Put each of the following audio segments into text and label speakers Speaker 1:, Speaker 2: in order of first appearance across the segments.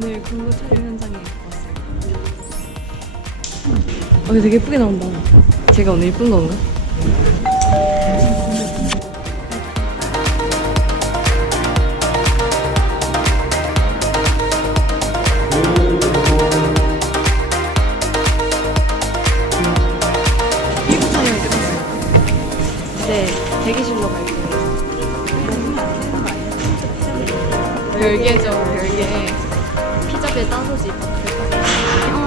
Speaker 1: 오늘 근무 촬영 현장에 왔어요. 어, 여기 되게 예쁘게 나온다. 제가 오늘 예쁜 건가? 피부 촬영이 끝났어요. 이제 대기실로 갈게요. 네, 별개죠, 별개. 따소집. 어,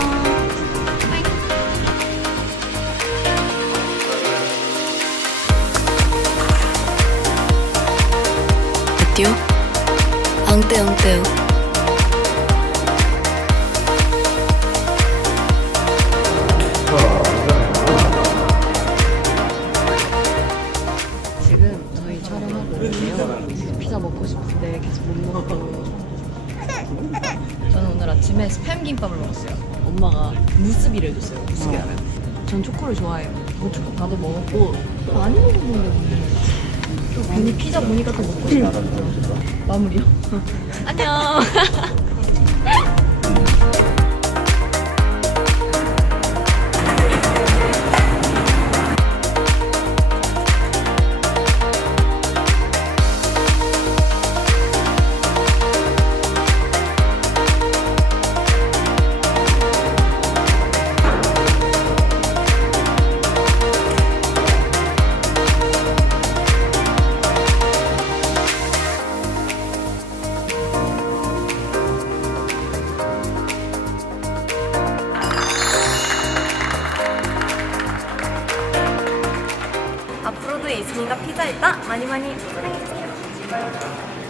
Speaker 2: 어때요? 앙떼앙떼요.
Speaker 1: 지금 저희 촬영하고 있는데요. 피자 먹고 싶은데 계속 못 먹고. 저는 오늘 아침에 스팸 김밥을 먹었어요. 엄마가 무스비를 해줬어요. 무스비 알아요? 전 초코를 좋아해요. 뭐 초코 다들 먹었고 많이 먹었는데 오늘. 또 괜히 피자 보니까 더 먹고 싶더라고요. 마무리요. 안녕.
Speaker 3: 앞으로도 이승이가 피자 있다 많이 많이 사랑해주세요.